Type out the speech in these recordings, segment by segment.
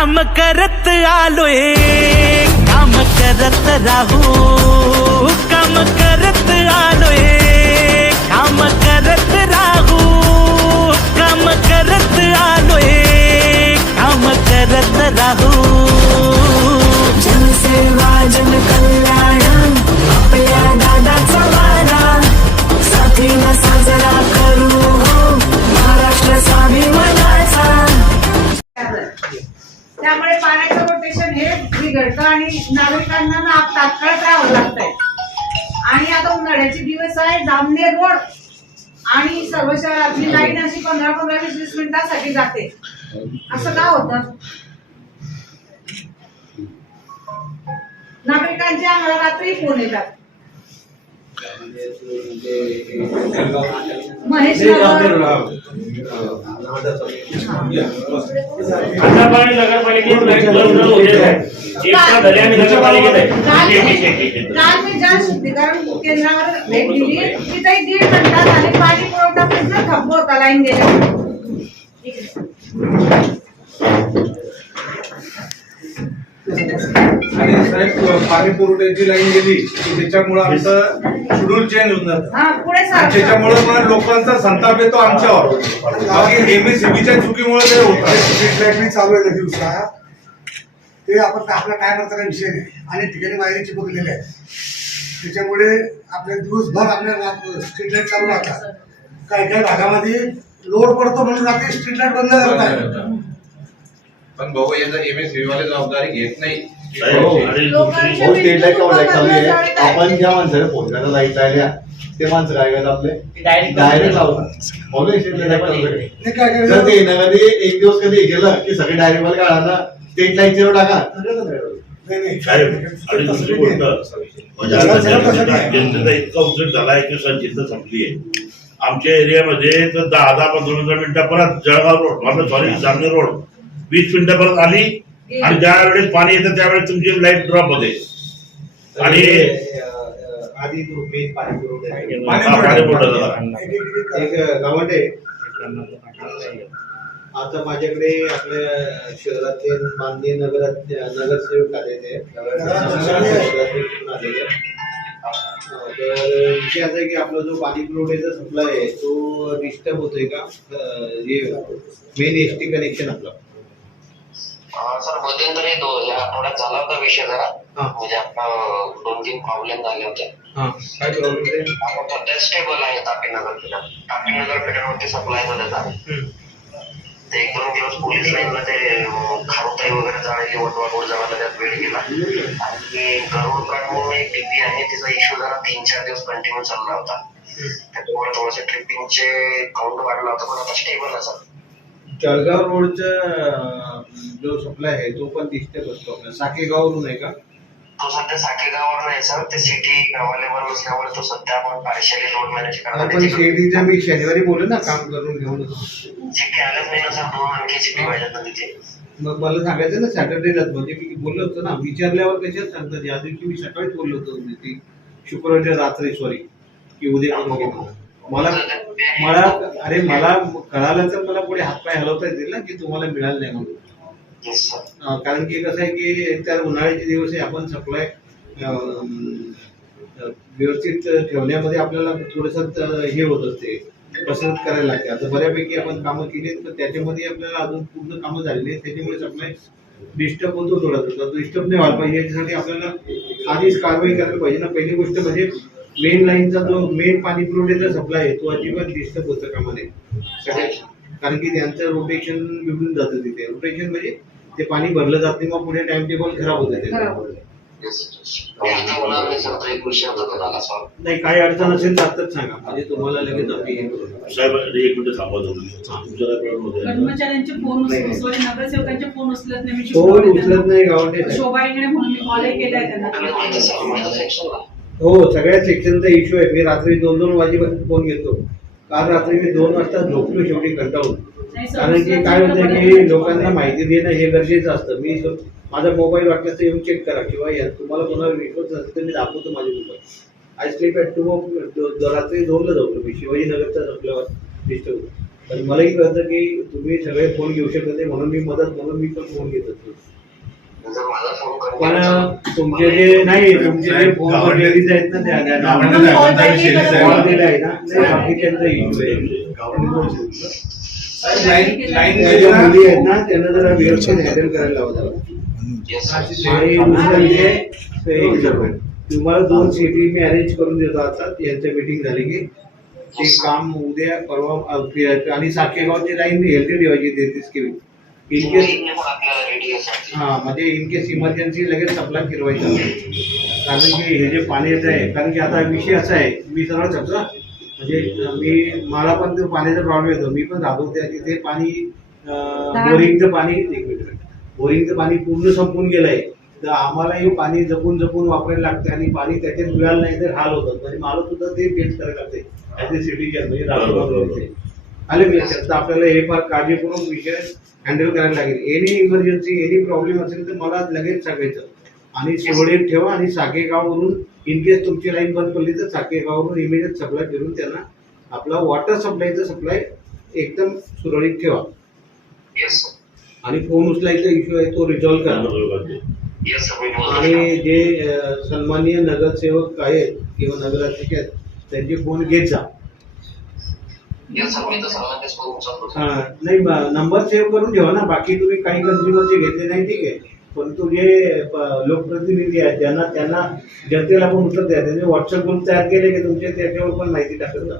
काम करत आलोय, काम करत राहू, काम करत आलोय, काम करत राहू, काम करत आलोय, काम करत राहू. जनसेवा जन कल्याण आपल्या दादाचा वारा, साथीला साजरा करू हो महाराष्ट्र स्वाभिमानाचा. त्यामुळे पाण्याचं रोटेशन हे बिघडतं आणि नागरिकांना तात्काळ करावं लागतंय. आणि आता उन्हाळ्याचे दिवस आहे, जामनेर रोड आणि सर्व शहरातली लाईन अशी 15-20 मिनिटांसाठी जाते. असं का होतं? नागरिकांच्या आम्हाला रात्री फोन येतात. महेश काल मी जल शुद्धीकरण केंद्रावर भेट दिली. तिथे 1.5 घंटा झाले पाणी पुरवठा प्रश्न ठप्प होता लाईन गेल्या. आणि साहेब पाणी पुरवठ्याची लाईन गेली त्याच्यामुळे आमचं शेड्यूल चेंज होऊन जातं. त्याच्यामुळे मग लोकांचा संताप येतो आमच्यावर. बाकी एमएससीबीच्या चुकीमुळे ते होतं. स्ट्रीट लाईट चालू आहे दिवसा, ते आपण आपला काय करता विषय नाही. आणि ठिकाणी वायरी चिपकलेले आहे, त्याच्यामुळे आपल्या दिवसभर आपल्या स्ट्रीट लाईट चालू राहतात. काही काही भागामध्ये लोड पडतो म्हणून रात्री स्ट्रीट लाईट बंद करतात. पण भाऊ याचा एमएससीबी वाले जबाबदारी घेत नाही. स्ट्रीट लाईट केव्हा लाईट चालू आहे, आपण ज्या माणसाला फोन करायला लाईट राहिल्या ते माणसं काय करतात आपले डायरेक्ट लावतात. जर ते कधी एक दिवस कधी गेलं की सगळे डायरेक्ट मला काढा स्ट्रीट लाईटवर टाका. इतका उशीर झालाय की संचित संपली आहे आमच्या एरियामध्ये. तर 10-15 मिनिटं परत Jalgaon road sorry Jamner road 20 मिनिटं परत आली. आणि ज्या वेळेस पाणी येतं त्यावेळेस तुमची लाईट ड्रॉप होते. आणि आधी मेन पाणी पुरवठा एक गावात आहे. आता माझ्याकडे आपल्या शहरातले माननीय नगरसेवक आलेले तर विषय असा आहे की आपला जो पाणी पुरवठ्याचा सप्लाय आहे तो डिस्टर्ब होतोय का? जे मेन एसटी कनेक्शन आपलं सर मध्यंतरी या आठवड्यात झाला होता विषय जरा. म्हणजे आता 2-3 प्रॉब्लेम झाले होते. काय प्रॉब्लेम? आता सध्या स्टेबल आहे टाकीनगर पेठावरती सप्लाय झाला. ते 1-2 दिवस पोलीस लाईनला ते खारुताई वगैरे जाण्याची वटवाट जाण्याला त्यात वेळ गेला. आणि गरुड काठ म्हणून एक डीपी आहे, तिचा इश्यू जरा 3-4 दिवस कंटिन्यू चालला होता. त्याच्यामुळे थोडंसं ट्रिपिंगचे काउंट वाढला होता, पण आता स्टेबल आहे सर. जळगाव रोडचा जो सप्लाय आहे तो पण डिस्टर्ब असतो आपल्या साकेगाववरून आहे का? तो सध्या साकेगाववर नाही सर, ते सिटी अवेलेबल नसल्यामुळे तो सध्या आपण पार्शियली लोड मॅनेज करणार. पण सिटीचं मी शनिवारी बोलू ना काम करून घेऊन सिटी आलंच नाही ना सर. 2 आणखी सिटी पाहिजेत ना तिथे. मग मला सांगायचं ना सॅटर्डेलाच. म्हणजे मी बोललो होतो ना, विचारल्यावर कशाच सांगतात. या दिवशी मी सकाळीच बोललो होतो ती शुक्रवारच्या रात्री सॉरी की उद्या करून घेऊ. मला कळालं तर मला पुढे हातपाय हलवता येतील ना की तुम्हाला मिळालं नाही म्हणून. कारण की कसं आहे की त्या उन्हाळ्याचे दिवस आहे, आपण सप्लाय व्यवस्थित ठेवण्यामध्ये आपल्याला थोडंसं हे होत असते, कसरत करायला लागते. आता बऱ्यापैकी आपण कामं केली तर त्याच्यामध्ये आपल्याला अजून पूर्ण कामं झालेली आहेत, त्याच्यामुळे सप्लाय डिस्टर्ब होतो. थोडा डिस्टर्ब नाही व्हायला पाहिजे याच्यासाठी आपल्याला आधीच कारवाई करायला पाहिजे ना. पहिली गोष्ट म्हणजे मेन लाईनचा जो मेन पाणी पुरवठ्याचा सप्लाय आहे तो अजिबात डिस्टर्ब होतं कामा नये. कारण की त्यांचं रोटेशन बिघडून जातं. तिथे रोटेशन म्हणजे ते पाणी भरलं जात नाही, मग पुढे टाइम टेबल खराब होतं. नाही काही अडचण असेल तर आताच सांगा, म्हणजे तुम्हाला लगेच आपली साहेब एक मिनिट थांबा. कर्मचाऱ्यांचे फोन नगरसेवकांचे फोन उचलत नाही. फोन उचलत नाही गावात. शोभा इंगळे म्हणून मी कॉल केलाय त्यांना. हो सगळ्या सेक्शनचा इश्यू आहे. मी रात्री 2-2 वाजेपर्यंत फोन घेतो. काल रात्री मी 2 वाजता झोपलो शेवटी कंटाळून. कारण की काय होतं की लोकांना माहिती देणं हे गरजेचं असतं. मी माझा मोबाईल वाटलं तर येऊन चेक करा किंवा तुम्हाला कोणाला विश्वास असेल तर मी दाखवतो माझे मोबाईल. आय स्लीप ॲट 2 रात्री 2ला झोपलो मी. शिवाजीनगरचा झोपल्यावर डिस्टर्ब होतो. पण मलाही कळतं की तुम्ही सगळे फोन घेऊ शकत नाही म्हणून मी मदत म्हणून मी पण फोन घेत असतो. जर माझा फोन पण कंटिन्यू तुमचे जे नाही तुमचे जे फोन लेडीज आहेत ना त्या दिले आहे ना ते बाकीच्यांचा इश्यू आहे. त्या ज्या मुली आहेत ना त्यांना जरा व्यवस्थित हँडल करायला लावतात. आणि दुसरा विषय ते एक सेकंड. तुम्हाला 2 सीटी मी अरेंज करून देतो आता यांचं मीटिंग झाली की ते काम उद्या परवा आणि साखेगावची लाईन हेल्दी ठेवायची 33 केवी इन केस म्हणजे इन केस इमर्जन्सी लगेच सप्लाय फिरवायचा. कारण की हे जे पाणी येत आहे कारण की आता विषय असा आहे मी सरळ सांगतो म्हणजे मला पण तो पाण्याचा प्रॉब्लेम येतो. मी पण राबवते तिथे पाणी बोरिंगचं पाणी एक मिनिट बोरिंगचं पाणी पूर्ण संपून गेलंय तर आम्हाला हे पाणी जपून जपून वापरायला लागतं आणि पाणी त्याच्यात मिळालं नाही तर हाल होतात. म्हणजे मला सुद्धा ते फेस करायला लागते ॲज ए सिटीजन म्हणजे राजकारणाचे आले मी तर आपल्याला हे फार काळजीपूर्वक विषय हँडल करायला लागेल. एनी इमर्जन्सी एनी प्रॉब्लेम असेल तर मला लगेच सांगायचं आणि सुरळीत ठेवा. आणि साकेगाववरून इन केस तुमची लाईन बंद पडली तर साकेगाववरून इमिडिएट सप्लाय फिरून त्यांना आपला वॉटर सप्लायचा सप्लाय एकदम सुरळीत ठेवा. आणि फोन उचलायचा इश्यू आहे तो रिझॉल्व्ह करा. आणि जे सन्माननीय नगरसेवक आहेत किंवा नगराध्यक्ष आहेत त्यांचे फोन घेत जा. नाही नंबर सेव्ह करून ठेवा ना. बाकी तुम्ही काही कन्झ्युमरचे घेतले नाही ठीक आहे पण जे लोकप्रतिनिधी आहेत त्यांना जनतेला पण उत्तर द्या. त्यांनी व्हॉट्सअप ग्रुप तयार केले की तुमच्या त्याच्यावर पण माहिती टाकत जा.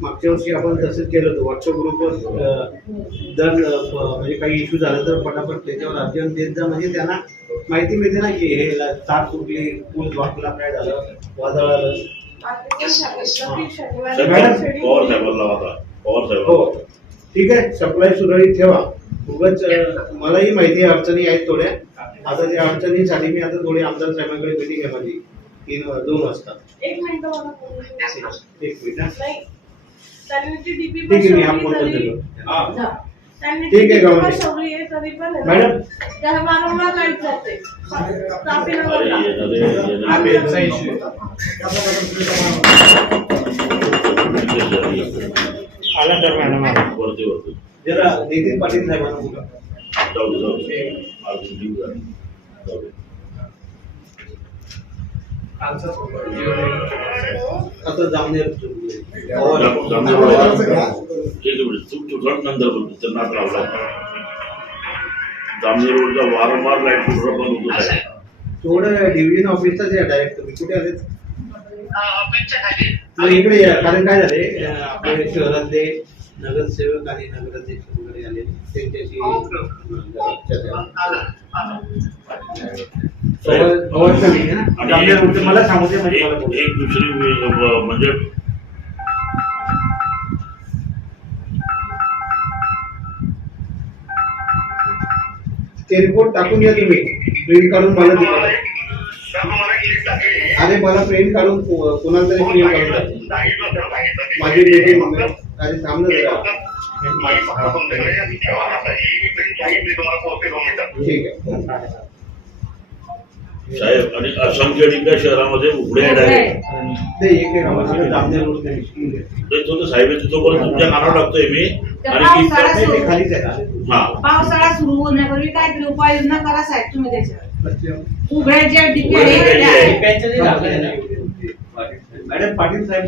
मागच्या वर्षी आपण तसंच केलं होतं. व्हॉट्सअप ग्रुपवर जर म्हणजे काही इश्यू झाला तर पटापट त्याच्यावर अर्जंट देत जा म्हणजे त्यांना माहिती मिळते ना की हे तार तुटली पूल वाकला काय झालं वादळ आलं. हो ठीक आहे सप्लाय सुरळीत ठेवा. उगाच मलाही माहिती आहे अडचणी आहेत थोड्या. आता त्या अडचणीसाठी मी आता थोडी आमदार साहेबांकडे मिटिंग आहे माझी 2 वाजता. एक मिनिट एक मिनिट त्यांनी ती डीपी ठीक आहे मी हा फोन बंद करतो. त्यांनी ठीक आहे गावात बसवली आहे तरी पण आहे ना, मॅडम त्याला वारंवार लाईट जाते. तापीनगरला. हा बेलचा इश्यू आला तर मॅडम वरती वरती जरा नितीन पाटील साहेबांना बोला. जाऊ दे जाऊ दे जाऊ दे. आता जामनेर नंतर बोलतो नाक लावला जामनेर रोडचा वारंवार लाईट पुरवठा बंद होतो आहे. थोडं डिव्हिजन ऑफिसचाच या डायरेक्ट तुम्ही कुठे आले इकडे या. कारण काय झाले आपल्या शहरातले नगरसेवक आणि नगराध्यक्ष वगैरे आले त्यांच्याशी मला सांगू दे एक दुसरी म्हणजे ते रिपोर्ट टाकून द्या तुम्ही प्रिंट काढून मला द्या. अरे मला प्रिंट काढून कुणाला तरी प्रिंट काढून माझी मीटिंग अरे थांबलं जरा. ठीक आहे साहेब आणि असंख्य ठिकाणी शहरामध्ये उघडे डायरेक्ट तो साहेब तोपर्यंत तुमच्या नावावर टाकतोय मी. आणि खालीच आहे. पावसाळा सुरू होण्यापूर्वी काहीतरी उपाययोजना करा साहेब तुम्ही त्याच्यावर. उघड्या ज्या डिपी मॅडम पाटील साहेब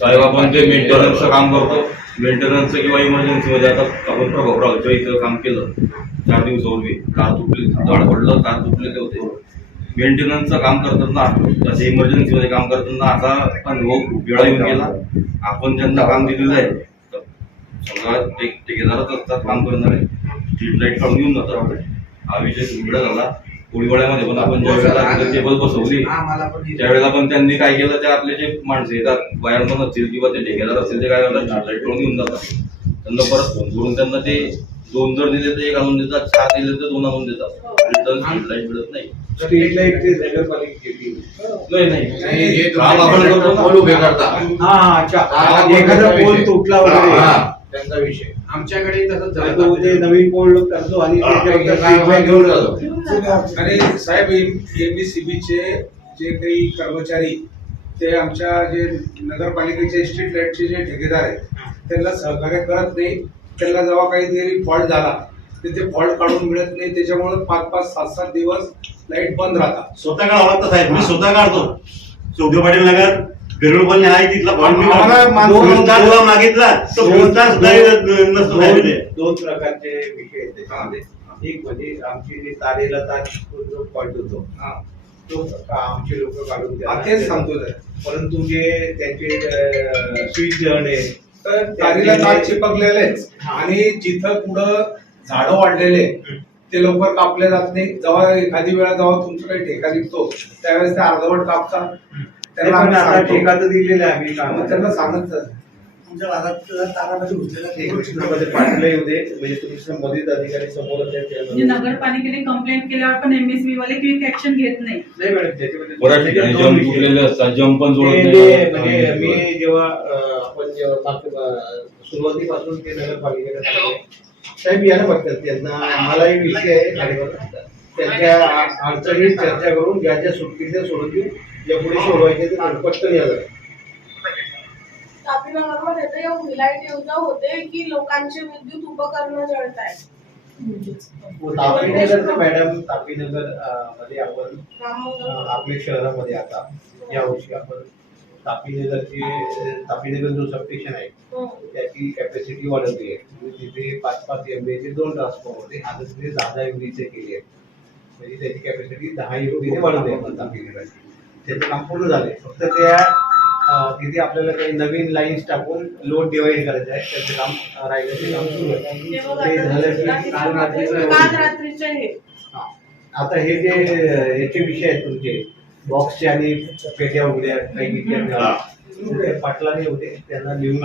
साहेब आपण जे मेंटेनन्सचं काम करतो मेंटेनन्सचं किंवा इमर्जन्सी मध्ये आता आपण प्रभावरावच्या इथं काम केलं 4 दिवसापूर्वी. कार तुटली झाड पडलं कार तुटलेले होते. मेंटेनन्सचं काम करताना जसे इमर्जन्सी मध्ये काम करताना असा अनुभव खूप वेळा येऊन गेला. आपण ज्यांना काम दिलेलं आहे समजा ठेकेदारच असतात काम करणारे स्ट्रीट लाईट काढून घेऊन जातात. हा विषय वेगळा झाला. कोळीवाड्यामध्ये पण आपण ज्या वेळेला टेबल बसवली त्यावेळेला पण त्यांनी काय केलं ते आपले जे माणसं येतात बाहेर पण असतील किंवा ते ठेकेदार असतील ते काय करतात स्ट्रीट लाईट काढून घेऊन जातात. त्यांना परत फोन करून त्यांना ते 2 जर दिले तर 1 आणून देतात 4 दिले तर 2 आणून देतात. रिटर्न स्ट्रीट लाईट मिळत नाही. स्ट्रीट लाईट ते नगरपालिकेची नाही काम आपण करतो पोल उभे करता. हा अच्छा एखादा पोल तुटला वगैरे त्यांचा विषय आमच्याकडे तसंच तो ते नवीन पोल करतो आणि घेऊन जातो. आणि साहेब एमबीसीबीचे जे काही कर्मचारी ते आमच्या जे नगरपालिकेचे स्ट्रीट लाईटचे जे ठेकेदार आहेत त्यांना सहकार्य करत नाही. त्यांना जेव्हा काहीतरी फॉल्ट झाला तर ते फॉल्ट काढून मिळत नाही, त्याच्यामुळे 5-5, 7-7 दिवस लाईट बंद राहतात. स्वतः काढावं लागतं साहेब, मी स्वतः काढतो. चौधरी पाटील नगर गरुड कॉलनी आहे तिथला मागितला तो दोन प्रकारचे विषय आहेत त्याच्यामध्ये. एक म्हणजे आमची जी तारेला तार जो फॉल्ट होतो तो आमचे लोक काढून तेच सांगतो सर. परंतु जे त्याचे स्विच जळणे तर तारीला तार चिपकलेलेच आणि जिथं पुढं झाडं वाढलेले ते लवकर कापले जात नाही. जेव्हा एखादी वेळा जेव्हा तुमचं काही ठेका निघतो त्यावेळेस ते अर्धवट कापतात. त्यांना आम्ही सांगतो. ठेका तर दिलेला आहे आम्ही मग त्यांना सांगत आमच्या भागात तारामध्ये गोष्टीमध्ये पाठला येऊ दे, म्हणजे तुम्ही संबंधित अधिकारी समोर म्हणजे नगरपालिकेने कंप्लेंट केल्यावर पण MSV वाले क्विक ऍक्शन घेत नाही. नाही मॅडम, त्याच्यामध्ये बऱ्याच ठिकाणी जंप फुटलेले असतात, जंप पण जोडत म्हणजे मी जेव्हा आपण जेव्हा सुरुवातीपासून ते नगरपालिकेला साहेब यायला बघतात, त्यांना मला एक विषय आहे गाडीवर त्यांच्या अडचणीत चर्चा करून ज्या ज्या सुटतील त्या सोडून देऊ, ज्या पुढे सोडवायचे ते पटकन यायला. तापी नगरमध्ये तर एवढी लाईट योजना होते की लोकांचे विद्युत उपकरणं जळत आहेत. तापीनगर मॅडम, तापीनगर मध्ये आपण आपल्या शहरामध्ये आता यावर्षी आपण तापीनगर जो सबस्टेशन आहे त्याची कॅपॅसिटी वाढवली आहे. तिथे 5-5 MVA चे 2 ट्रान्सफॉर्मर होते, आता तिथे 10 MVA चे केले आहेत. म्हणजे त्याची कॅपॅसिटी 10 MVA ने वाढवली आहे तापीनगर. त्याचं काम पूर्ण झाले. फक्त त्या तिथे आपल्याला काही नवीन लाईन्स टाकून लोड डिवाइड करायचं आहे, त्याचं काम राहिल्याचे काम सुरू आहे. ते झालं की आता हे जे याचे विषय आहेत तुमचे बॉक्सचे आणि पेट्या उघड्या काही पाटलाने होते त्यांना लिहून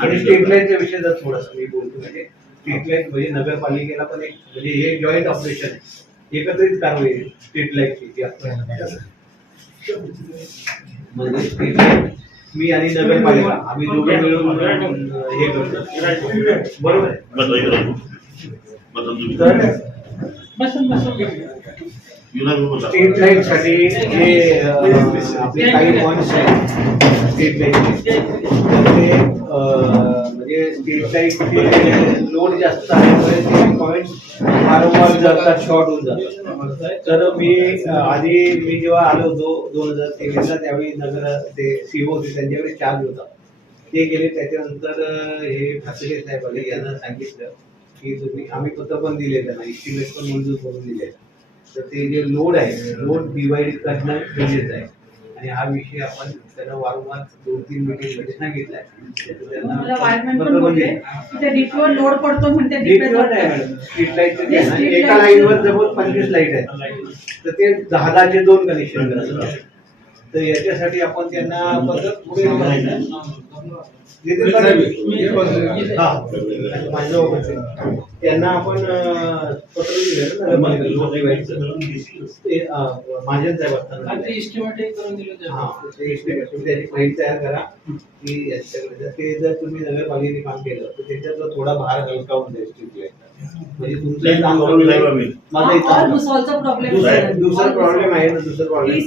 आणि स्ट्रीट लाईटच्या विषय जर थोडंसं मी बोलतो म्हणजे स्ट्रीट लाईट म्हणजे नगरपालिकेला पण एक म्हणजे हे जॉईंट ऑपरेशन आहे, एकत्रित कारवाई स्ट्रीट लाईटची म्हणजे स्ट्रीट लाईट मी आणि नगरपालिका आम्ही दोघे मिळून हे करतो. बरोबर आहे. स्ट्रीट लाईट साठी जे आपले काही पॉइंट्स आहेत स्ट्रीट लाईटचे ते म्हणजे स्ट्रीट लाईटचे लोड जास्त आहे ते पॉइंट्स वारंवार जातात, शॉर्ट होऊन जातात. तर मी जेव्हा आलो होतो 2023ला त्यावेळी नगर ते CO होते त्यांच्याकडे चार्ज होता, ते गेले. त्याच्यानंतर हे फासले साहेब आले, यांना सांगितलं की तुम्ही आम्ही पत्र पण दिले त्यांना, इस्टिमेट पण मंजूर करून दिले. तर ते जे लोड आहे लोड डिवाइड करणं गरजेचं आहे आणि हा विषय आपण त्यांना वारंवार 2-3 मीटिंग मध्ये सांगितलाय. लोड पडतो म्हणते स्ट्रीट लाईट एका लाईनवर जवळ 25 लाईट आहेत, तर ते 10चे 2 कनेक्शन करायचं. तर याच्यासाठी आपण त्यांना परत पुढे त्यांना आपण पत्र दिलं महाजन साहेब असताना त्याची फाईल तयार करा की याच्याकडे ते जर तुम्ही नगरपालिकेने काम केलं तर त्याच्यात थोडा भार हलका होऊन जाईल स्ट्रीट लाईट. म्हणजे तुमचं दुसरा प्रॉब्लेम आहे ना, दुसरा प्रॉब्लेम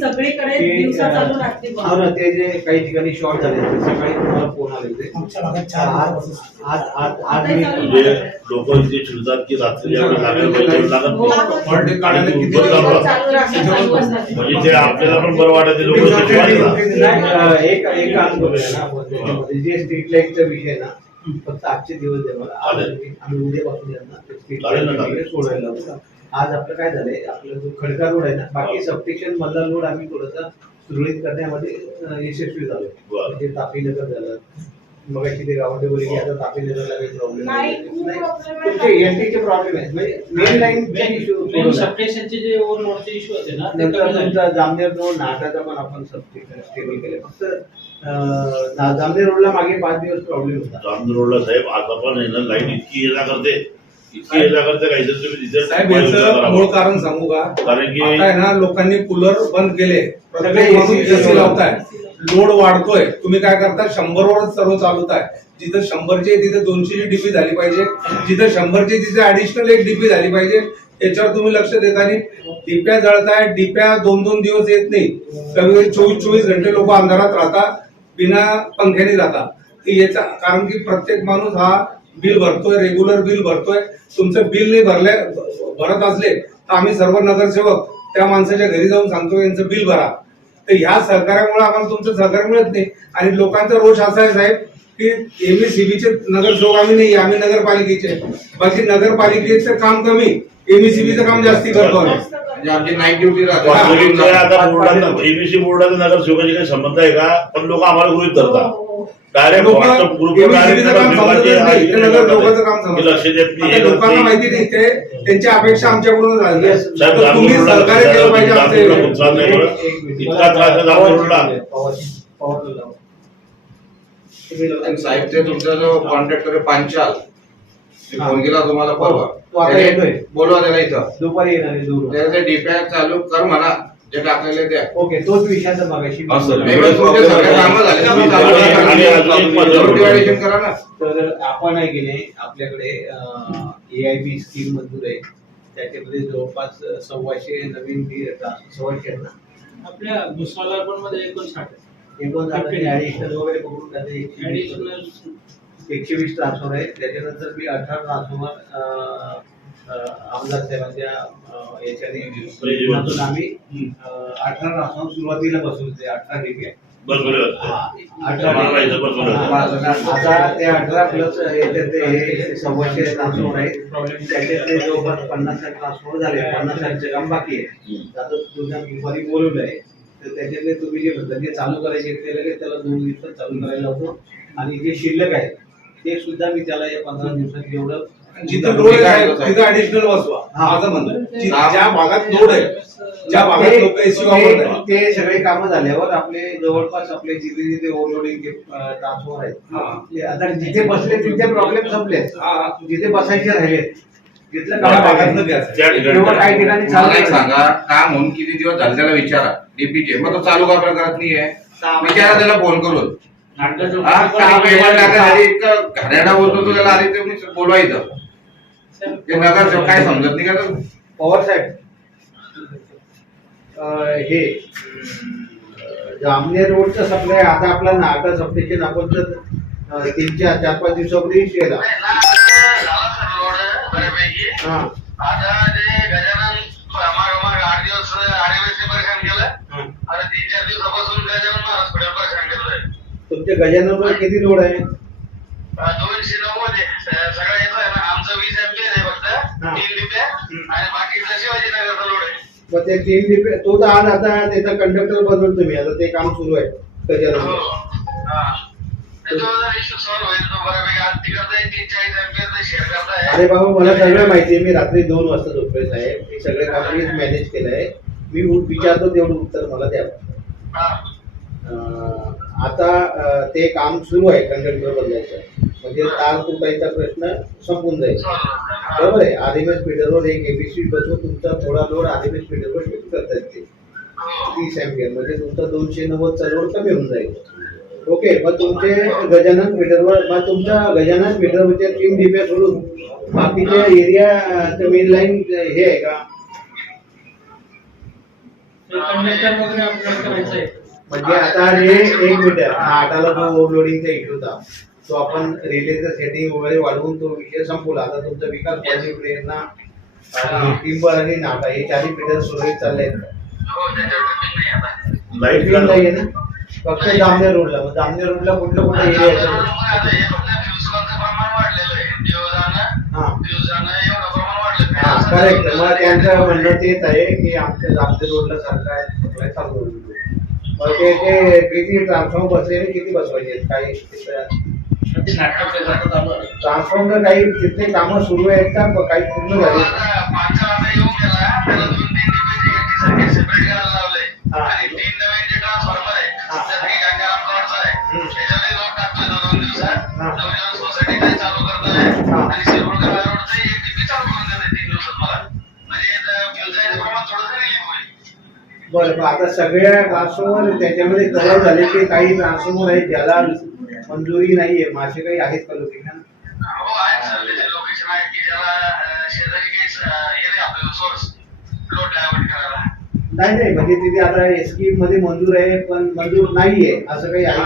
ते जे काही ठिकाणी शॉर्ट झाले सकाळी तुम्हाला फोन आले होते. लोक इथे चिडतात की रात्री म्हणजे ते आपल्याला पण बरं वाटत. एक काम करूया ना आपण, जे स्ट्रीट लाईटचा विषय ना फक्त आजचे दिवस द्या मला, आम्ही उद्यापासून यांना सोडायला होता. आज आपलं काय झालंय, आपला जो खडका रोड आहे ना, बाकी सबस्टेशन मधला लोड आम्ही थोडासा सुरळीत करण्यामध्ये यशस्वी झालो. म्हणजे तापीनगर झालं, मग ते गावामध्ये बोलले की आता तापीनगरला काही प्रॉब्लेम नाही, एनटीचे प्रॉब्लेम आहेत. म्हणजे मेन लाईन इश्यू सबस्टेशनचे जे ओव्हरलोडचे इश्यू होते ना, नंतर तुमचा जामनेर रोड नाटाचा पण आपण सबस्टेशन स्टेबल केले. फक्त जामनेर रोडला मागे 5 दिवस प्रॉब्लेम होता. जामनेर रोडला साहेब आता पण आहे ना लाईन इतकी ये करते काहीतरी तुम्ही तिथे साहेब याचं मूळ कारण सांगू का? कारण की आता आहे ना लोकांनी कूलर बंद केले, प्रत्येक माणूस AC लावताय. लोड वाढतोय, तुम्ही काय करता 100वरच सर्व चालवताय. जिथं 100ची आहे तिथे 200ची डीपी झाली पाहिजे, जिथं 100ची तिथे ऍडिशनल एक डीपी झाली पाहिजे. याच्यावर तुम्ही लक्ष देता नाही. डिप्या जळताय, डिप्या 2-2 दिवस येत नाही, कधी 24-24 घंटे लोक अंधारात राहतात, बिना पंख्याने जातात. याचा कारण की प्रत्येक माणूस हा बिल भरतोय, रेग्युलर बिल भरतोय. तुमचं बिल नाही भरत असले तर आम्ही सर्व नगरसेवक त्या माणसाच्या घरी जाऊन सांगतो यांचं बिल भरा. तर ह्या सहकार्यामुळे आम्हाला तुमचं सहकार्य मिळत नाही. आणि लोकांचा रोष असा आहे साहेब की एमएससीबीचे नगरसेवक आम्ही नाही, आम्ही नगरपालिकेचे. बाकी नगरपालिकेचं काम कमी, एमएससीबीचं काम जास्ती करतो आम्ही. म्हणजे आमची नाईट ड्युटी राहते. आता एमएससी बोर्डाचा नगरसेवकाशी काही संबंध आहे का? पण लोक आम्हाला गृहीत धरतात. डायरेक्ट व्हॉट्सअप ग्रुपवर नगरसेवकाचं काम समजतं. लक्ष देत आता नाही. लोकांना माहिती नाही, ते त्यांची अपेक्षा आमच्याकडून झाली. साहेब, तर तुम्ही सहकार्य केलं पाहिजे आमच्या इतका त्रास आहे जांभूळला. साहेब ते तुमचा जो कॉन्ट्रॅक्टर आहे पांचाल, मी फोन केला तुम्हाला परवा, बोलवा त्याला इथं दुपारी येणार आहे दूर. त्याचे डीपॅक चालू कर म्हणा, जे टाकलेले द्या. ओके, तोच विषयाचा मागाशी करा ना. तर आपण आहे की नाही, आपल्याकडे AIB स्कीम मंजूर आहे. त्याच्यामध्ये जवळपास 1,200 नवीन 1,200 आहेत ना आपल्या भुसावळ अर्बन मध्ये 59 ऍडिशनल वगैरे बघून त्याचे 120 ट्रान्सफर आहे. त्याच्यानंतर मी 18 ट्रान्सफॉर्मर आमदार साहेबांच्या याच्याने आम्ही 18 ट्रान्सफॉर्मर सुरुवातीला बसवले, 18 डीपी. आता ते 18 प्लस याच्यात 1,200 ट्रान्सफॉर्मर आहेत. त्याच्यातले जवळपास 50 ट्रान्सफॉर्मर झाले, 50 काम बाकी आहे. आता तुझ्या दुपारी बोलवलं आहे, तर त्याच्यातले तुम्ही जे म्हणता ते चालू करायचे ते लगेच त्याला 2 दिवसात चालू करायला होतो. आणि जे शिल्लक आहे ते सुद्धा मी त्याला या 15 दिवसात जेवढं जिथं लोड आहे तिथं ऍडिशनल बसवा. माझं म्हणणं ज्या भागात लोड आहे, ज्या भागात लोक एसी वापरतात ते सगळे कामं झाल्यावर आपले जवळपास आपले जिथे ओव्हरलोडिंग ट्रान्सफॉर्मर आहेत, आता जिथे बसले तिथे प्रॉब्लेम संपले. जिथे बसायचे राहिले तिथलं काही ठिकाणी सांगा काम म्हणून किती दिवस झाले त्याला विचारा डीपीचे, मग तो चालू का प्रकारात नाहीये विचारा त्याला फोन करून. घाण्याला बोलतो तो त्याला आधी तुम्ही बोलवायचं. ते नगर काय समजत नाही का? पवार साहेब, हे जामनेर रोडचं सप्लाय आता आपला नाटा सबस्टेशन आपण तर 3-4-5 दिवसापूर्वी केला. आता जे गजानन 8 दिवस परेशान केलं आणि 3-4 दिवसापासून गजानन हॉस्पिटल परेशान केलंय. तुमच्या गजाननवर किती लोड आहे? 290 सगळं येतो आहे ना. आमचं 20 एमपीएस आहे फक्त, 3 डिप्या आणि बाकीचं शिवाजीनगरचा लोड आहे. मग ते 3 डिपे तो तर आज आता त्याचा कंडक्टर बदलून तुम्ही, आता ते काम सुरू आहे गजानन. अरे बाबा, मला सगळं माहिती आहे. मी रात्री 2 वाजता झोपले साहेब. मी सगळे काम मॅनेज केलंय. मी विचारतो तेवढं उत्तर मला द्या. आता ते काम सुरू आहे कंडक्टर बदलायचं, म्हणजे तार तुटायचा प्रश्न संपून जाईल. बरोबर आहे. आदिवासी फीडरवर एक एबीसी बसवून तुमचा थोडा लोड आदिवासी फीडरवर शिफ्ट करता येते 30 एम्पियर, म्हणजे तुमचा 290चा लोड कमी होऊन जाईल. ओके, मग तुमचे गजानन फीडरवर, मग तुमच्या गजानन फीडरवरच्या 3 डिप्या सोडून बाकीच्या एरिया मेन लाईन हे आहे का? कंडक्टर वगैरे आपल्याला करायचं आहे. म्हणजे आता हे 1 मीटर आटाला जो ओव्हरलोडिंगचा इश्यू होता तो आपण रिलेचं सेटिंग वगैरे वाढवून तो विषय संपवला. आता तुमचा विकास प्लेनना टिंबर आणि नाटा हे 4 मीटर सुरळीत चालले आहेत. लाईट नाहीये ना फक्त जामनेर रोडला. मग जामनेर रोडला कुठलं कुठलं एरिया आहे? करेक्ट. मग त्यांचं म्हणणं तेच आहे की आमच्या जामनेर रोडला सरकार सप्लाय चालू होईल. मग ते किती ट्रान्सफॉर्मर बसले, किती बसवायचे काही ट्रान्सफॉर्मर, काही तिथले कामं सुरू आहेत का काही पूर्ण झाले? बरं, मग आता सगळ्या ट्रान्सफॉर्मर त्याच्यामध्ये कव्हर झाले की काही ट्रान्सफॉर्मर आहेत ज्याला मंजुरी नाहीये, मग असे काही आहेत का लोकेशन? हो आहेत सर, त्याचे लोकेशन आहे की ज्याला शेजारी काही हे नाही आपल्याला सोर्स लोड डायव्हर्ट करायला. नाही म्हणजे तिथे आता स्कीम मध्ये मंजूर आहे पण मंजूर नाहीये असं काही आहे का?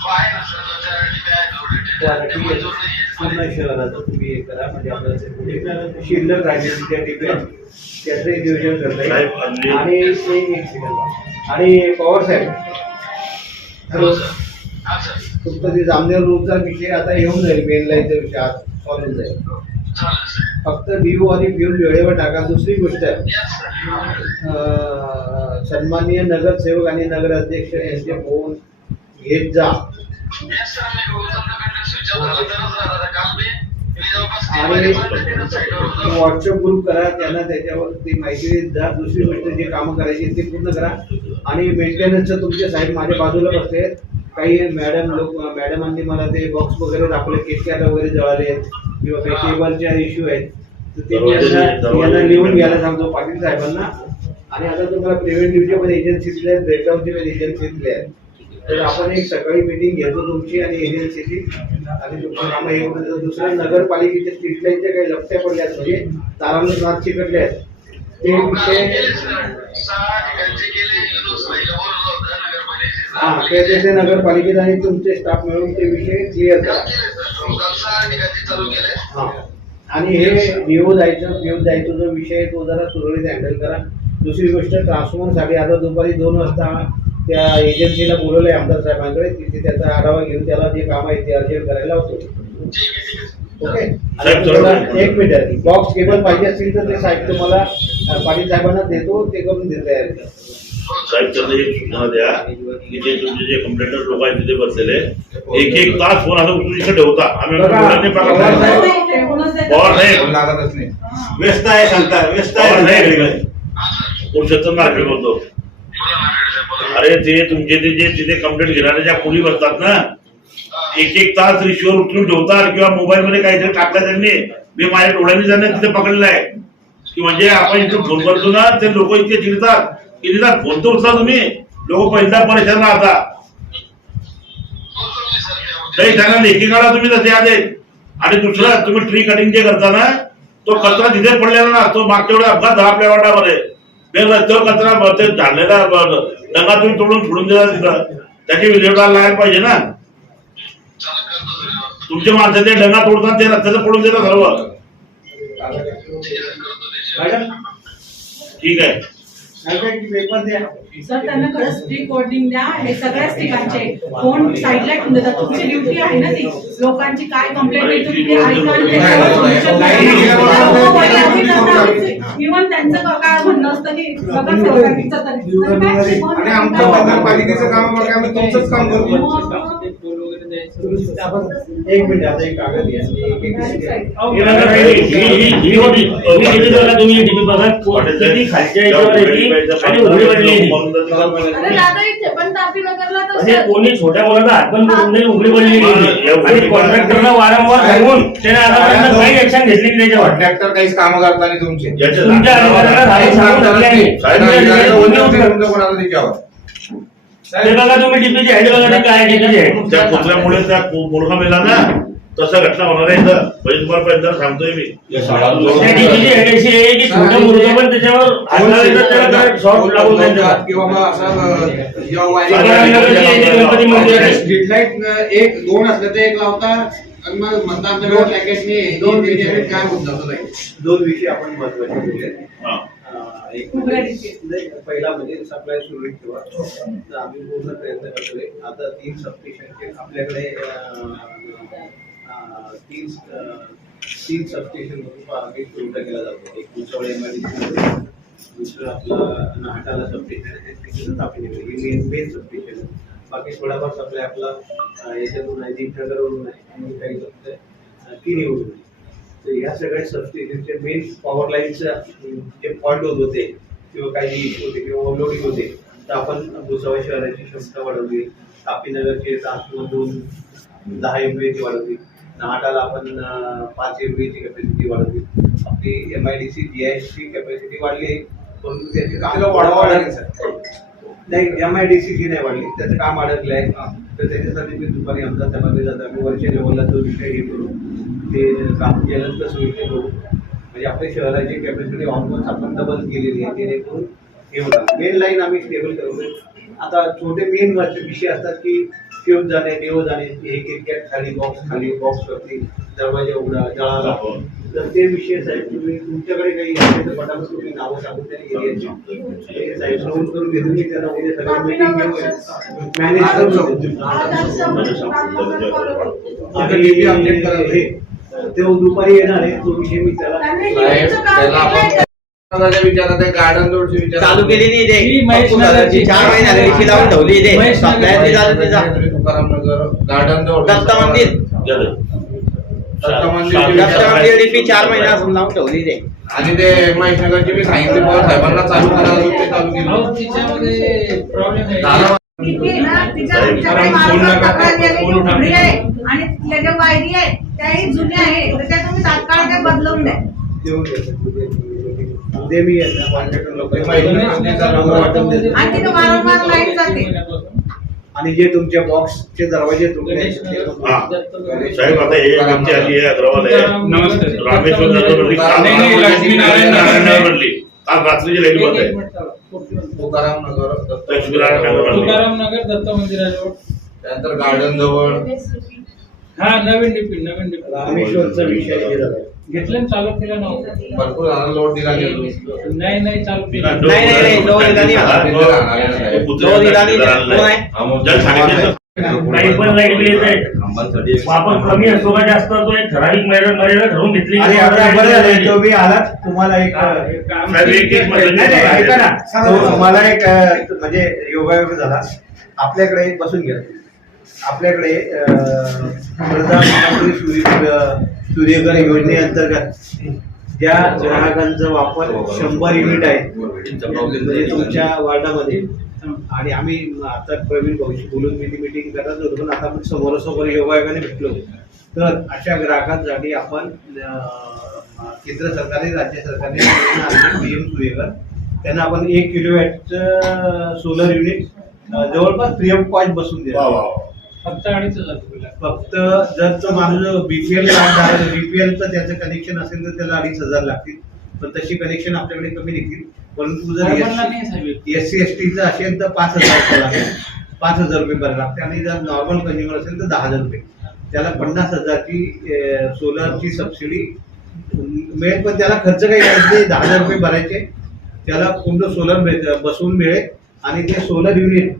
हो आहे ना सर, 2-4 डीपी आहेत बरं, लोडेड, ते ठीक मंजूर आहे. नाहीये. पूर्ण शहराचं तुम्ही हे करा म्हणजे आपल्याला ते पुढे शिल्लक राहिलेली त्या ठिकाणी त्याचं नियोजन करता साहेब, येईल. आणि- आणि एक सेकंद आणि पवार साहेब, हॅलो, हो सर. हा सर, तुमचा ते जामनेर रोडचा विषय आता येऊन जाईल, मेन लाईनचा विषय आज सॉल्व होऊन जाईल. चालेल सर. फक्त डीओ आणि फ्यूल वेळेवर टाका. दुसरी गोष्ट आहे, येस सर. सन्माननीय नगरसेवक आणि नगराध्यक्ष यांचे फोन घेत जा येस सर, मी गुगल कडनं स्विच ऑफ झाला तरच राहणार. काल मी जवळपास आणि साईडवर होतो. व्हॉट्सअप ग्रुप करा, त्यांना त्याच्यावर ती माहिती देत जा. दुसरी गोष्ट जे कामं करायची ते पूर्ण करा. आणि मेंटेनन्सचं तुमचे साहेब माझ्या बाजूला बसले, काही मॅडमांनी मला ते बॉक्स वगैरे दाखवले, किटकॅट वगैरे जळाले आहेत किंवा काही केबलच्या इश्यू आहेत, तर ते मी यांना लिहून घ्यायला सांगतो पाटील साहेबांना. आणि आता तुम्हाला प्रिव्हेंटिव्हच्या पण एजन्सीतले आहेत, ब्रेकडाऊनचे पण एजन्सीतले आहेत, तर आपण एक सकाळी मीटिंग घेतो तुमची आणि एजन्सीची आणि तुमचं कामं हे करून. दुसरं नगरपालिकेच्या स्ट्रीट लाईनच्या काही लपट्या पडल्या आहेत, म्हणजे तारांना नाद चिकटले आहेत, ते विषय हा ते नगरपालिकेत आणि तुमचे स्टाफ मिळून ते विषय क्लिअर करा. हा आणि हे व्ह्यू जायचा जो विषय आहे तो जरा सुरळीत हँडल करा. दुसरी गोष्ट, ट्रान्सफॉर्मरसाठी आता दुपारी 2 वाजता त्या एजन्सीला बोलवलंय आमदार साहेबांकडे, तिथे त्याचा आढावा घेऊन त्याला जे काम आहे ते अर्जंट करायला होतो. ओके. एक मिनिट, बॉक्स केबल पाहिजे असतील तर ते साहेब तुम्हाला पाटील साहेबांना देतो, ते करून देता येईल. साहेब त्यांना एक सूचना द्या की जे तुमचे जे कंप्लेंटर लोक आहेत तिथे बसलेले 1-1 तास फोन आता उचलून इकडे ठेवता. आम्ही पवार साहेब लागतच नाही. व्यस्त आहे, सांगता व्यस्त पवार आहे. साहेब पुरुषोत्तम नारखेड बोलतो. अरे ते तुमचे ते जे तिथे कंप्लेंट घेणारे ज्या मुली बसतात ना, 1-1 तास रिशिवर उचलून ठेवतात किंवा मोबाईल मध्ये काहीतरी टाकलं त्यांनी. मी माझ्या डोळ्यांनी त्यांना तिथे पकडलेलं आहे की म्हणजे आपण इथे फोन करतो ना, ते लोक इतके चिडतात की निदान फोन तर उचला तुम्ही. लोक पहिला परेशान राहतात. तरी त्यांना लेखी काढा तुम्ही तसे आदेश. आणि दुसरं, तुम्ही ट्री कटिंग जे करता ना, तो कचरा तिथे पडलेला ना, तो मागच्या वेळी अपघात झाला आपल्या वाटामध्ये. रस्त्यावर कचरा ते झाडलेला डंगा तुम्ही तोडून सोडून देता तिथं, त्याची विल्हेवाट लागायला पाहिजे ना. तुमचे माणसं ते डंगा तोडतात, ते रस्त्याचं पडून देतात सर्व. ठीक आहे. पेपर द्या. सर त्यांना खरंच स्ट्रिक्ट वॉर्निंग द्या. हे सगळ्याच ठिकाणचे फोन साईडला ठेवून देतात. तुमची ड्युटी आहे ना ती, लोकांची काय कंप्लेंट येतो ते इव्हन त्यांचं काय म्हणणं असतं की नगरसेवकांचं आणि आमचं नगरपालिकेचं काम बघा, आम्ही तुमचंच काम करतो. एक मिनिट, आता एक कागद घ्या. तुम्ही डीपी बघा किती खालच्या याच्यावर येते आणि उघडी पडलेली. अरे दादा इथे पण तापीनगरला म्हणजे तसं कोणी छोट्या मुलांना हात पण करून नाही, उघडी पडलेली. आणि कॉन्ट्रॅक्टरला वारंवार सांगून त्याने आता काही ऍक्शन घेतली नाही त्याच्यावर. कॉन्ट्रॅक्टर काहीच काम करता नाही तुमचे. तुमच्या अधिकाऱ्याला झाले सांगून कोणाला त्याच्यावर ते बघा तुम्ही डीपीची हेड बघा ते काय डीपीची हेड. त्या कुत्र्यामुळे त्या मुलगा मेला ना, तसं घटना होणार आहे इथं. म्हणजे तुम्हाला पहिल्यांदा सांगतोय मी. त्या डीपीची हेड अशी आहे की छोटा मुलगा पण त्याच्यावर हात लावला तर त्याला शॉर्ट लागून जाईल. किंवा मग असं गणपती मंदिर स्ट्रीट लाईट 1-2 असलं तर एक लावता आणि मग मतदान पॅकेजने 2 विषय काय होत जातं. 2 विषय आपण महत्वाचे बोलले. हा. एक पहिला म्हणजे सप्लाय सुरळीत ठेवा, तर आम्ही पूर्ण प्रयत्न करतोय. आता 3 सबस्टेशनचे आपल्याकडे 3 सबस्टेशन आम्ही पुरवठा केला जातो. एक कुचवडे MIDC, दुसरं आपलं नाहटाला सबस्टेशन आहे, तिकडून तापीनगर मेन सबस्टेशन आहे. बाकी थोडाफार सप्लाय आपला याच्यातून आहे, दीपनगरवरून आहे आणि काही सप्लाय किनीवरून आहे. तर ह्या सगळ्या सबस्टेशनचे मेन पॉवर लाईनचं जे फॉल्ट होत होते किंवा काही इश्यू होते किंवा ओव्हरलोडिंग होते, तर आपण भुसावळ शहराची क्षमता वाढवली. तापीनगरची ट्रान्सफॉर्मर 10 MVA वाढवली. नाहटाला आपण 5 MVA कॅपॅसिटी वाढवली. आपली MIDC GIS ची कॅपॅसिटी वाढली परंतु त्याचे काम त्याला वाढवावं लागेल सर. नाही, MIDC नाही वाढली, त्याचं काम अडकलं आहे. तर त्याच्यासाठी मी दुपारी आमदार साहेबांनी जाता मी वरच्या लेवलला तो विषय हे करू, ते काम केलं तसं विषय करू. म्हणजे आपल्या शहराची कॅपॅसिटी ऑलमोस्ट आपण डबल केलेली आहे, जेणेकरून हे होणार. मेन लाईन आम्ही स्टेबल करू. आता छोटे मेन विषय असतात की ट्यूब जाणे, देव जाणे, हे क्रिकेट खाली बॉक्स वरती दरवाजे उघडा जळाला, तर ते विषय साहेब तुम्ही तुमच्याकडे काही असेल तर पटापट तुम्ही नावं सांगून त्या एरियाची साहेब नोंद करून घेऊन मी त्यांना उद्या सगळं मीटिंग घेऊन मॅनेज करून अपडेट करा. ते दुपारी येणार आहे, तो विषय मी त्याला गार्डन रोडचे विचार चालू केली नाही ते. ही महेशनगरची 4 महिने झाले विषय लावून ठेवली ते. महेशनगर- तुकाराम नगर गार्डन रोड दत्त मंदिर दत्त मंदिर DP 4 महिन्यापासून लावून ठेवली ते. आणि ते महेशनगरचे मी सांगितले पवार साहेबांना चालू करायला ते चालू केलं. तिच्यामध्ये प्रॉब्लेम आहे. तिथे ना तिच्याकडे मार्गावर तक्रार गेलेली उघडी आहे आणि तिथल्या ज्या वायरी आहेत त्याही जुन्या आहे, तर त्या तुम्ही तात्काळ त्या बदलवून द्या. देऊन उद्या मी कॉन्ट्रॅक्टर लोक आणि तिथे वारंवार लाईट जाते. आणि जे तुमच्या बॉक्सचे दरवाजे तुटले हा साहेब, आता हे आमची आली आहे अग्रवाल आहे, नमस्ते. रामेश्वर नगर म्हणली, नाही, नाही, लक्ष्मीनारायण नारायण म्हणली, काल रात्रीची लाईट बंद आहे. तुकाराम नगर लक्ष्मीनारायण नगर म्हणली. तुकाराम नगर दत्त मंदिराजवळ. त्यानंतर गार्डन जवळ हा नवीन डीपी रामेश्वरचा विषय हे झाला. घेतलं चालू केलं नव्हतं. भरपूर जणांना लोड दिला गेलो. नाही चालू केलं. नाही, लोन दिला नाही मला. लोन दिला नाही. कोण आहे? जर सांगितलं काही पण लाईट बिल येत आहे. खांबांसाठी वापर कमी असतो का जास्त तो एक ठराविक मर्यादा ठरवून घेतली. आणि आता बरं झालं, तो मी आलात तुम्हाला एक साहेब, एक मदत नाही, नाही, ऐका ना. सांगा. तो मला एक म्हणजे योगायोग झाला. आपल्याकडे बसून घ्या. आपल्याकडे प्रधानमंत्री सूर्यघर योजनेअंतर्गत ज्या ग्राहकांचा वापर 100 युनिट आहे म्हणजे तुमच्या वार्डामध्ये, आणि आम्ही आता प्रवीण भाऊशी बोलून मी ती मीटिंग करत होतो, पण आता आपण समोरासमोर योगायोगाने भेटलो. तर अशा ग्राहकांसाठी आपण केंद्र सरकारने राज्य सरकारने PM सूर्यघर त्यांना आपण 1 किलोवॅटचं सोलर युनिट जवळपास फ्री ऑफ कॉस्ट बसून वा द्या. वा फक्त 2,500 फक्त जर तो माणूस BPL BPLचं त्याचं कनेक्शन असेल तर त्याला 2,500 लागतील, पण तशी कनेक्शन आपल्याकडे कमी निघतील. परंतु जर SC STचं असेल तर 5,000 लागेल, 5,000 रुपये भरावे लागते. आणि जर नॉर्मल कंझ्युमर असेल तर 10,000 रुपये. त्याला 50,000ची सोलरची सबसिडी मिळेल, पण त्याला खर्च काही नाही. 10,000 रुपये भरायचे, त्याला पूर्ण सोलर बसवून मिळेल. आणि ते सोलर युनिट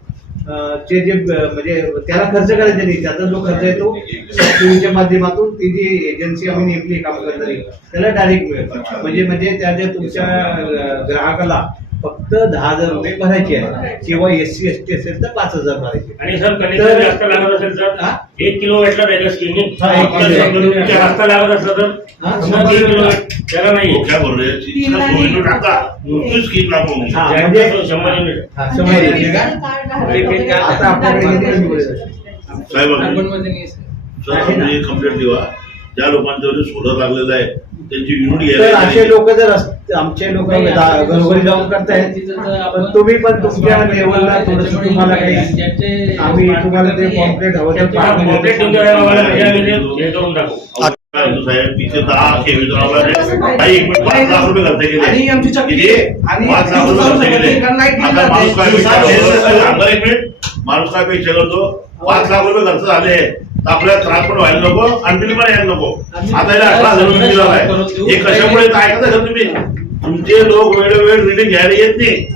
चे जे म्हणजे त्याला खर्च करायचा नाही, त्याचा जो खर्च आहे तो सबसिडीच्या माध्यमातून ती जी एजन्सी आम्ही नेमली काम करणारी त्याला डायरेक्ट मिळेल. म्हणजे त्या ज्या तुमच्या ग्राहकाला फक्त 10,000 रुपये भरायचे आहे, किंवा SC ST असेल तर 5,000 भरायचे. आणि सर कनेक्शन जास्त लागत असेल तर 1 किलोवॅटला द्यायला स्कीम जास्त लागत असलं तर 1 किलोवॅट त्याला नाही. काय बोलले टाका स्कीम लागू म्हणजे 100 युनिट. आता आपल्याकडे किती युनिट आहे? साहेब कंप्लेंट देवा, ज्या लोकांच्यावर सोलर लागलेलं आहे त्यांची युनिट तर असे लोक जर आमचे लोक घरोघरी जाऊन करतायत, पण तुम्ही पण तुमच्या लेवलला थोडस तुम्हाला काही आम्ही तुम्हाला ते पॉम्पलेट हवं तर कॉम्प्लेट देऊन द्या आम्हाला, हे करून दाखवू. साहेब तिथे 10 KV काही 5 लाख रुपये खर्च केले. आणि आमची चक्की किती? आणि 5 लाख रुपये खर्च केले. आता माणूस काय पेक्षा करतो? एक मिनिट, माणूस काय पेक्षा करतो? 5 लाख रुपये खर्च झाले तर आपल्याला त्रास पण व्हायला नको आणि बिल पण यायला नको. आता याला 18,000 रुपये दिला आहे. हे कशामुळे ऐकता का तुम्ही? तुमचे लोक वेळोवेळ रिडिंग घ्यायला येत नाही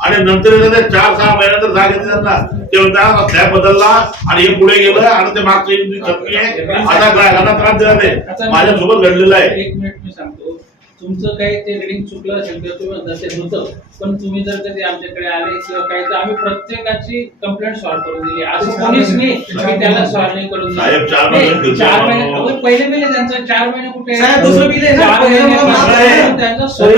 आणि नंतर 4-6 महिन्यानंतर जाग येते त्यांना. ते म्हणतात स्लॅब बदलला आणि हे पुढे गेलं आणि ते मागचं चटणी आहे, आता ग्राहकांना त्रास दिला नाही. माझ्यासोबत घडलेलं आहे. 1 मिनिट मी सांगतो. तुमचं काही ते रिडिंग चुकलं असेल तर तुम्ही म्हणता ते होतं, पण तुम्ही जर कधी आमच्याकडे आले किंवा काही तर आम्ही प्रत्येकाची कंप्लेंट सॉल्व्ह करून दिली. असं कोणीच नाही की त्याला सॉल्व्ह नाही करून दिलं. साहेब 4 महिने 4 महिने पहिले त्यांचं 4 महिने कुठे साहेब, दुसरं बिल आहे ना? 4 महिने त्यांचं सोलर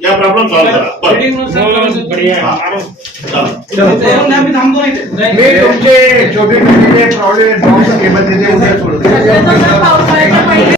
क्या प्रॉब्लेम सॉल्व करा. नुसार करून देतो. आम्ही थांबतो नाही ते. नाही. तुमचे छोटे छोटे जे प्रॉब्लेम बॉक्स केबल त्याचे उद्या सोडतो. त्याचा पावसाळ्याच्या पहिले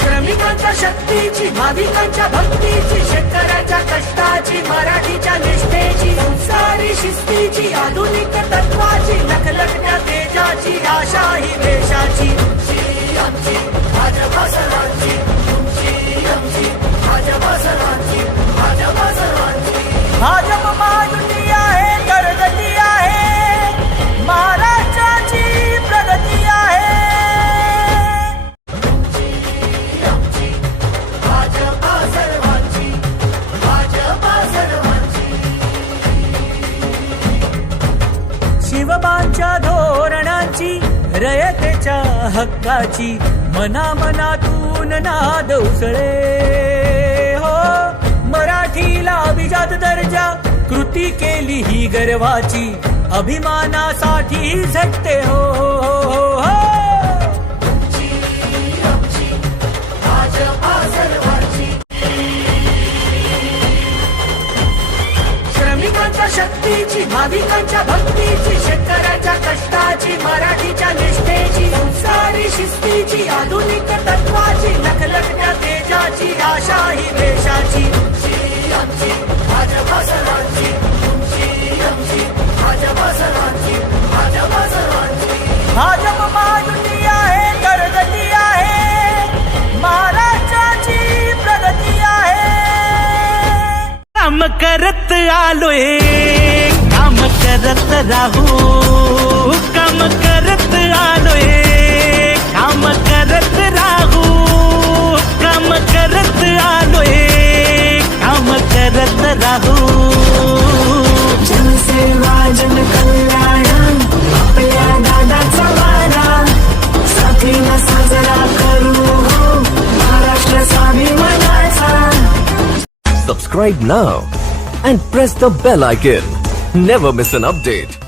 श्रमिकांच्या शक्तीची, भाविकांच्या भक्तीची, शेतकऱ्याच्या कष्टाची, मराठीच्या निष्ठेची, संसारी शिस्तीची, आधुनिक तत्वाची, लखलखत्या तेजाची, आशा ही देशाची. तुमची आमची भाजपा सर्वांची, तुमची आमची भाजपा सर्वांची, भाजपा सर्वांची. भाजप महायुती आहे, प्रगती आहे, महाराष्ट्राची प्रगती आहे. भाजपा सर्वांची, भाजपा सर्वांची. शिवबांच्या धोरणांची, रयतेच्या हक्काची, मनामनातून नाद उसळे हो. मराठीला अभिजात दर्जा, कृती केली ही गर्वाची, अभिमानासाठी झटते हो, हो, हो. श्रमिकांच्या शक्तीची, भाविकांच्या भक्तीची, शेतकऱ्याच्या कष्टाची, मराठीच्या निष्ठेची, संसारी शिस्तीची, आधुनिक तत्वाची, लखलखत्या तेजाची, आशा ही देशाची. तुमची आमची भाजपा सर्वांची, तुमची आमची भाजपा सर्वांची, भाजपा सर्वांची. भाजप महायुती आहे, प्रगती आहे, महाराष्ट्राची प्रगती आहे. काम करत आलोय, काम करत राहू, काम करत आलोय, काम करत राहू, काम करत आलोय, काम करत राहू. जनसेवा जन कल्याण आपल्या दादाचा वारा, साथीला साजरा करू हो Maharashtra स्वाभिमानाचा. Subscribe now and press the bell icon. Never miss an update.